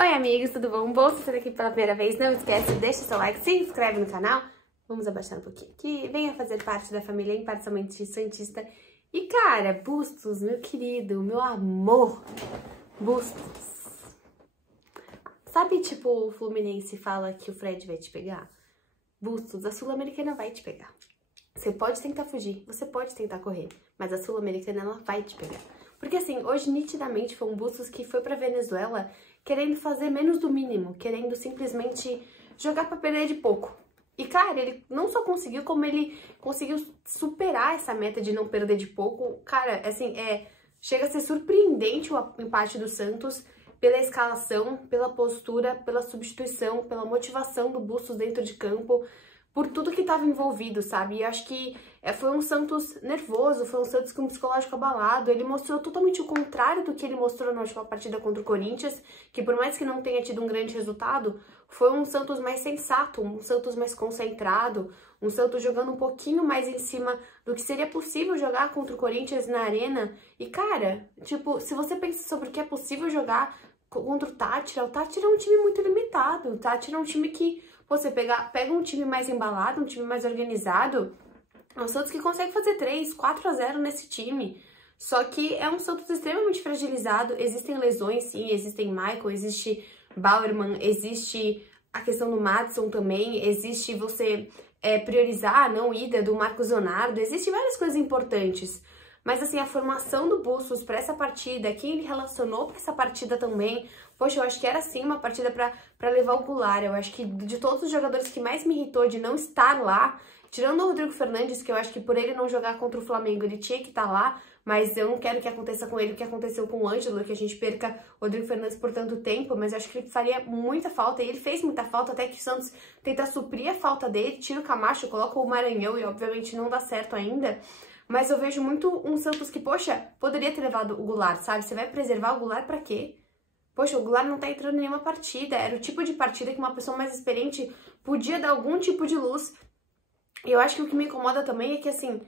Oi amigos, tudo bom? Bom, se você tá aqui pela primeira vez, não esquece, deixa seu like, se inscreve no canal. Vamos abaixar um pouquinho aqui, venha fazer parte da família Imparcialmente Santista. E cara, Bustos, meu querido, meu amor, Bustos. Sabe, tipo, o Fluminense fala que o Fred vai te pegar? Bustos, a Sul-Americana vai te pegar. Você pode tentar fugir, você pode tentar correr, mas a Sul-Americana, ela vai te pegar. Porque assim, hoje nitidamente foi um Bustos que foi pra Venezuela querendo fazer menos do mínimo, querendo simplesmente jogar pra perder de pouco. E cara, ele não só conseguiu, como ele conseguiu superar essa meta de não perder de pouco. Cara, assim, chega a ser surpreendente o empate do Santos pela escalação, pela postura, pela substituição, pela motivação do Bustos dentro de campo, por tudo que estava envolvido, sabe? E acho que foi um Santos nervoso, foi um Santos com um psicológico abalado. Ele mostrou totalmente o contrário do que ele mostrou na última partida contra o Corinthians, que por mais que não tenha tido um grande resultado, foi um Santos mais sensato, um Santos mais concentrado, um Santos jogando um pouquinho mais em cima do que seria possível jogar contra o Corinthians na arena. E cara, tipo, se você pensa sobre o que é possível jogar contra o Táchira é um time muito limitado. O Táchira é um time que você pega um time mais embalado, um time mais organizado, é um Santos que consegue fazer 3, 4-0 nesse time. Só que é um Santos extremamente fragilizado, existem lesões sim, existem Michael, existe Bauerman, existe a questão do Madison também, existe você priorizar a não ida do Marcos Leonardo, existem várias coisas importantes. Mas assim, a formação do Bustos para essa partida, quem ele relacionou para essa partida também, poxa, eu acho que era sim uma partida para levar o Goulart. Eu acho que de todos os jogadores que mais me irritou de não estar lá, tirando o Rodrigo Fernandes, que eu acho que por ele não jogar contra o Flamengo, ele tinha que estar lá, mas eu não quero que aconteça com ele o que aconteceu com o Ângelo, que a gente perca o Rodrigo Fernandes por tanto tempo, mas eu acho que ele faria muita falta, e ele fez muita falta, até que o Santos tenta suprir a falta dele, tira o Camacho, coloca o Maranhão, e obviamente não dá certo ainda. Mas eu vejo muito um Santos que, poxa, poderia ter levado o Goulart, sabe? Você vai preservar o Goulart pra quê? Poxa, o Goulart não tá entrando em nenhuma partida. Era o tipo de partida que uma pessoa mais experiente podia dar algum tipo de luz. E eu acho que o que me incomoda também é que, assim,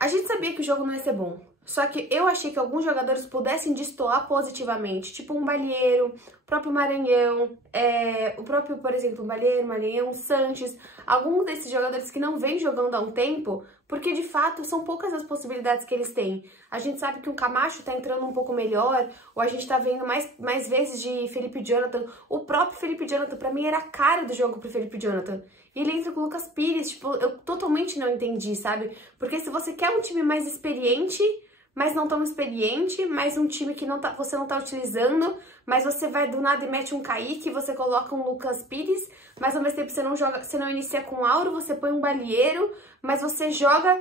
a gente sabia que o jogo não ia ser bom. Só que eu achei que alguns jogadores pudessem destoar positivamente, tipo um Balieiro, o próprio Maranhão, o próprio, por exemplo, Maranhão, Sanches, alguns desses jogadores que não vêm jogando há um tempo, porque de fato são poucas as possibilidades que eles têm. A gente sabe que o Camacho tá entrando um pouco melhor, ou a gente tá vendo mais vezes de Felipe Jonathan. O próprio Felipe Jonathan, pra mim, era a cara do jogo pro Felipe Jonathan. E ele entra com o Lucas Pires, tipo, eu totalmente não entendi, sabe? Porque se você quer um time mais experiente, mas não tão experiente, mas um time que você não tá utilizando, mas você vai do nada e mete um Kaique, você coloca um Lucas Pires, mas ao mesmo tempo você não inicia com o Auro, você põe um Balieiro, mas você joga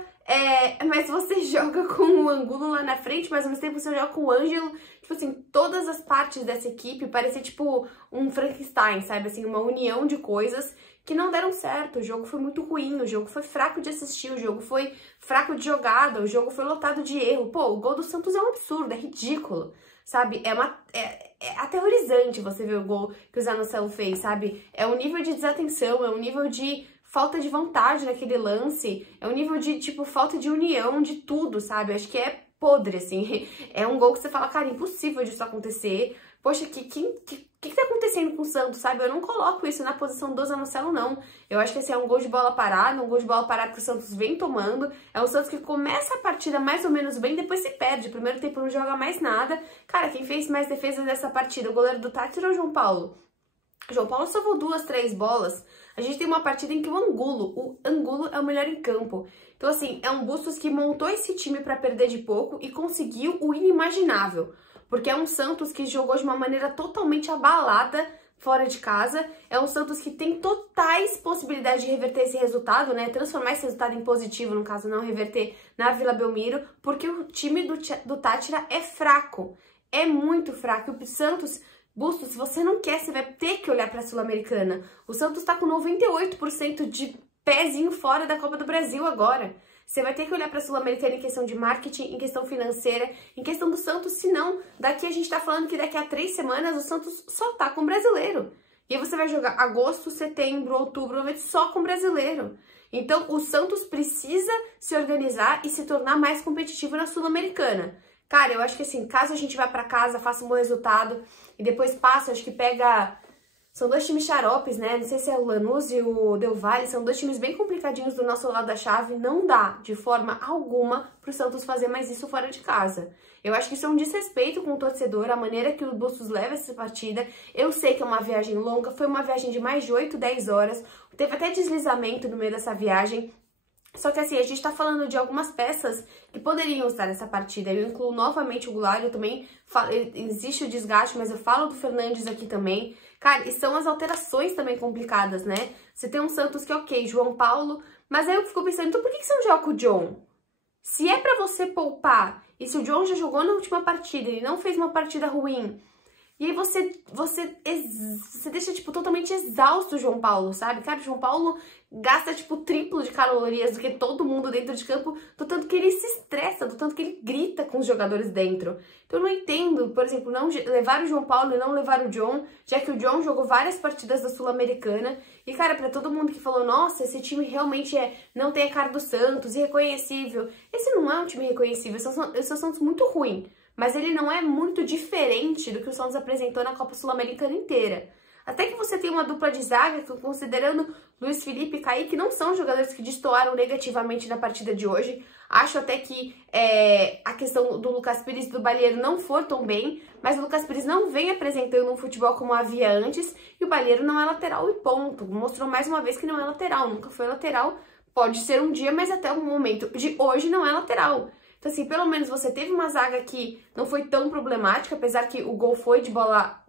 com o Angulo lá na frente, mas ao mesmo tempo você joga com o Ângelo. Tipo assim, todas as partes dessa equipe parecia tipo um Frankenstein, sabe? Assim, uma união de coisas que não deram certo. O jogo foi muito ruim, o jogo foi fraco de assistir, o jogo foi fraco de jogada, o jogo foi lotado de erro. Pô, o gol do Santos é um absurdo, é ridículo, sabe? É aterrorizante você ver o gol que o Zanocelo fez, sabe? É um nível de desatenção, é um nível de falta de vontade naquele lance, é um nível de, tipo, falta de união de tudo, sabe? Acho que é podre, assim. É um gol que você fala, cara, impossível disso acontecer. Poxa, que tá acontecendo com o Santos, sabe? Eu não coloco isso na posição do Zanocelo, não. Eu acho que esse é um gol de bola parada, um gol de bola parada que o Santos vem tomando. É um Santos que começa a partida mais ou menos bem, depois se perde. Primeiro tempo não joga mais nada. Cara, quem fez mais defesas dessa partida? O goleiro do Táchira ou o João Paulo? O João Paulo salvou 2, 3 bolas. A gente tem uma partida em que o Angulo é o melhor em campo. Então, assim, é um Bustos que montou esse time pra perder de pouco e conseguiu o inimaginável. Porque é um Santos que jogou de uma maneira totalmente abalada fora de casa. É um Santos que tem totais possibilidades de reverter esse resultado, né? Transformar esse resultado em positivo, no caso, não reverter na Vila Belmiro, porque o time do Táchira é fraco. É muito fraco. O Santos, Bustos, se você não quer, você vai ter que olhar para a Sul-Americana. O Santos tá com 98% de pezinho fora da Copa do Brasil agora. Você vai ter que olhar para a Sul-Americana em questão de marketing, em questão financeira, em questão do Santos, senão daqui a gente tá falando que daqui a 3 semanas o Santos só tá com o brasileiro. E aí você vai jogar agosto, setembro, outubro, novembro só com o brasileiro. Então o Santos precisa se organizar e se tornar mais competitivo na Sul-Americana. Cara, eu acho que assim, caso a gente vá pra casa, faça um bom resultado e depois passa, acho que pega... São 2 times xaropes, né? Não sei se é o Lanús e o Del Valle, são 2 times bem complicadinhos do nosso lado da chave. Não dá, de forma alguma, pro Santos fazer mais isso fora de casa. Eu acho que isso é um desrespeito com o torcedor, a maneira que o Bustos leva essa partida. Eu sei que é uma viagem longa, foi uma viagem de mais de 8, 10 horas. Teve até deslizamento no meio dessa viagem. Só que assim, a gente tá falando de algumas peças que poderiam estar nessa partida. Eu incluo novamente o Goulart, eu também falo, existe o desgaste, mas eu falo do Fernandes aqui também. Cara, e são as alterações também complicadas, né? Você tem um Santos que, ok, João Paulo, mas aí eu fico pensando, então por que você não joga o John? Se é pra você poupar, e se o John já jogou na última partida e não fez uma partida ruim, e aí você deixa, tipo, totalmente exausto o João Paulo, sabe? Cara, o João Paulo gasta, tipo, triplo de calorias do que todo mundo dentro de campo, do tanto que ele se estressa, do tanto que ele grita com os jogadores dentro. Então eu não entendo, por exemplo, não levar o João Paulo e não levar o John, já que o John jogou várias partidas da Sul-Americana. E, cara, pra todo mundo que falou, nossa, esse time realmente não tem a cara do Santos, irreconhecível. Esse não é um time reconhecível, esse é um Santos muito ruim. Mas ele não é muito diferente do que o Santos apresentou na Copa Sul-Americana inteira. Até que você tem uma dupla de zaga, considerando Luiz Felipe e Kaique, não são jogadores que destoaram negativamente na partida de hoje. Acho até que a questão do Lucas Pires e do Balieiro não for tão bem, mas o Lucas Pires não vem apresentando um futebol como havia antes, e o Balieiro não é lateral e ponto. Mostrou mais uma vez que não é lateral, nunca foi lateral. Pode ser um dia, mas até o momento de hoje não é lateral. Então, assim, pelo menos você teve uma zaga que não foi tão problemática, apesar que o gol foi de bola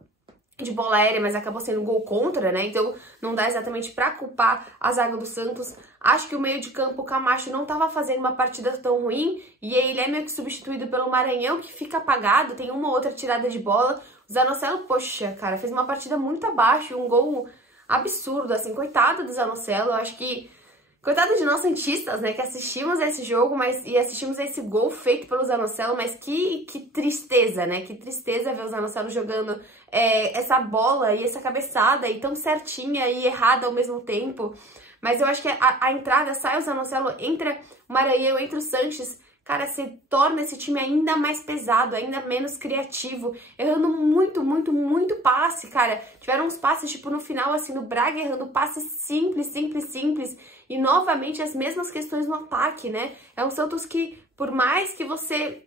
aérea, mas acabou sendo gol contra, né? Então, não dá exatamente pra culpar a zaga do Santos. Acho que o meio de campo, o Camacho, não tava fazendo uma partida tão ruim, e ele é meio que substituído pelo Maranhão, que fica apagado, tem uma ou outra tirada de bola. O Zanocelo, poxa, cara, fez uma partida muito abaixo, um gol absurdo, assim, coitado do Zanocelo. Eu acho que coitado de nós santistas, né, que assistimos a esse jogo, e assistimos a esse gol feito pelo Zanocelo, mas que tristeza, né, que tristeza ver o Zanocelo jogando essa bola e essa cabeçada e tão certinha e errada ao mesmo tempo. Mas eu acho que a entrada, sai o Zanocelo, entra o Maranhão, entra o Sanches, cara, se torna esse time ainda mais pesado, ainda menos criativo, errando muito, muito, muito passe, cara. Tiveram uns passes, tipo, no final, assim, no Braga, errando passes simples, e novamente as mesmas questões no ataque, né? É um Santos que, por mais que você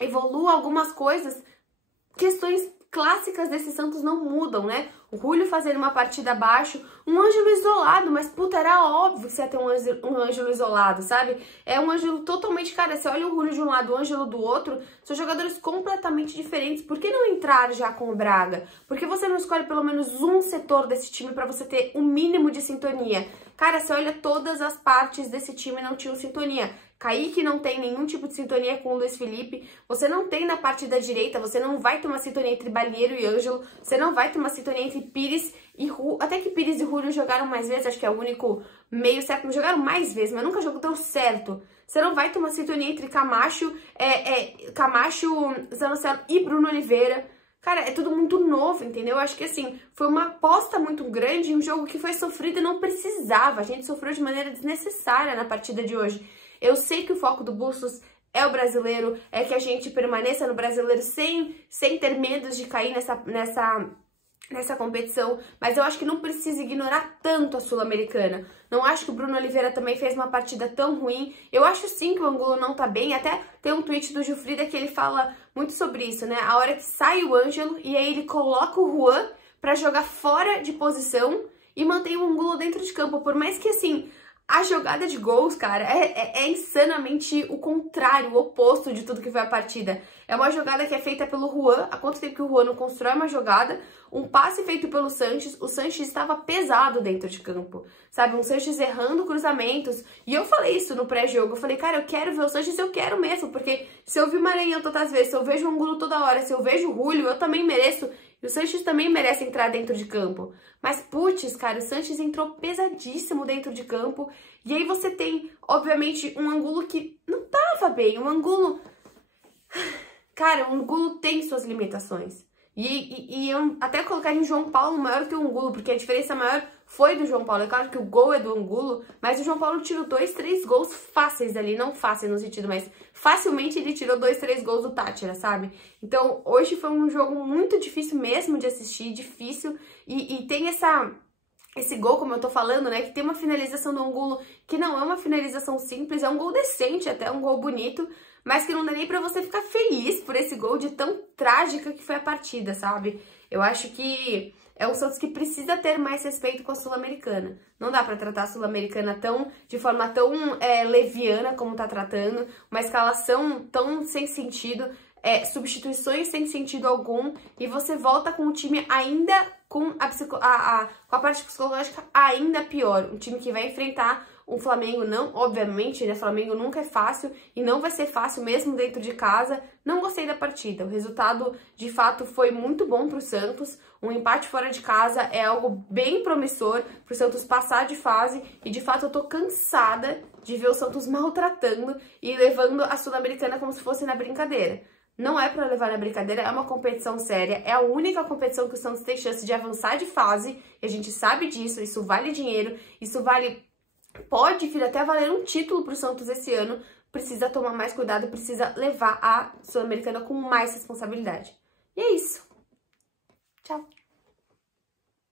evolua algumas coisas, questões clássicas desse Santos não mudam, né? O Julio fazendo uma partida abaixo, um Ângelo isolado, mas puta, era óbvio que você ia ter um Ângelo isolado, sabe? É um Ângelo totalmente, cara, você olha o Julio de um lado, o Ângelo do outro, são jogadores completamente diferentes. Por que não entrar já com o Braga? Por que você não escolhe pelo menos um setor desse time pra você ter um mínimo de sintonia? Cara, você olha todas as partes desse time não tinham sintonia. Kaique não tem nenhum tipo de sintonia com o Luiz Felipe, você não tem na parte da direita, você não vai ter uma sintonia entre Balieiro e Ângelo, você não vai ter uma sintonia entre Pires e Julio, até que Pires e Julio jogaram mais vezes, acho que é o único meio certo, não jogaram mais vezes, mas nunca deu certo. Você não vai ter uma sintonia entre Camacho, Zanocelo e Bruno Oliveira. Cara, é tudo muito novo, entendeu? Eu acho que, assim, foi uma aposta muito grande em um jogo que foi sofrido e não precisava. A gente sofreu de maneira desnecessária na partida de hoje. Eu sei que o foco do Bustos é o brasileiro, é que a gente permaneça no brasileiro sem ter medo de cair nessa competição, mas eu acho que não precisa ignorar tanto a Sul-Americana. Não acho que o Bruno Oliveira também fez uma partida tão ruim. Eu acho sim que o Angulo não tá bem. Até tem um tweet do Gilfrida que ele fala muito sobre isso, né? A hora que sai o Ângelo e aí ele coloca o Juan pra jogar fora de posição e mantém o Angulo dentro de campo. Por mais que, assim, a jogada de gols, cara, é insanamente o contrário, o oposto de tudo que foi a partida. É uma jogada que é feita pelo Juan. Há quanto tempo que o Juan não constrói uma jogada? Um passe feito pelo Sanches. O Sanches estava pesado dentro de campo, sabe? Um Sanches errando cruzamentos. E eu falei isso no pré-jogo. Eu falei, cara, eu quero ver o Sanches, eu quero mesmo. Porque se eu vi o Maranhão todas as vezes, se eu vejo o Angulo toda hora, se eu vejo o Julio, eu também mereço. E o Sanches também merece entrar dentro de campo. Mas, putz, cara, o Sanches entrou pesadíssimo dentro de campo. E aí você tem, obviamente, um Angulo que não tava bem. Um Angulo... Cara, o Angulo tem suas limitações. E eu até colocar em João Paulo maior que o Angulo, porque a diferença maior foi do João Paulo. É claro que o gol é do Angulo, mas o João Paulo tirou 2, 3 gols fáceis ali. Não fáceis no sentido, mas facilmente ele tirou 2, 3 gols do Táchira, sabe? Então, hoje foi um jogo muito difícil mesmo de assistir, difícil. E tem esse gol, como eu tô falando, né, que tem uma finalização do Angulo que não é uma finalização simples, é um gol decente, até um gol bonito, mas que não dá nem pra você ficar feliz por esse gol de tão trágica que foi a partida, sabe? Eu acho que é um Santos que precisa ter mais respeito com a Sul-Americana. Não dá pra tratar a Sul-Americana de forma tão leviana como tá tratando, uma escalação tão sem sentido, substituições sem sentido algum, e você volta com o time ainda com a parte psicológica ainda pior. Um time que vai enfrentar um Flamengo, não, obviamente, né? Flamengo nunca é fácil e não vai ser fácil mesmo dentro de casa. Não gostei da partida. O resultado, de fato, foi muito bom pro Santos. Um empate fora de casa é algo bem promissor pro Santos passar de fase. E, de fato, eu tô cansada de ver o Santos maltratando e levando a Sul-Americana como se fosse na brincadeira. Não é pra levar na brincadeira, é uma competição séria, é a única competição que o Santos tem chance de avançar de fase, e a gente sabe disso, isso vale dinheiro, isso pode vir até valer um título pro Santos esse ano, precisa tomar mais cuidado, precisa levar a Sul-Americana com mais responsabilidade. E é isso. Tchau!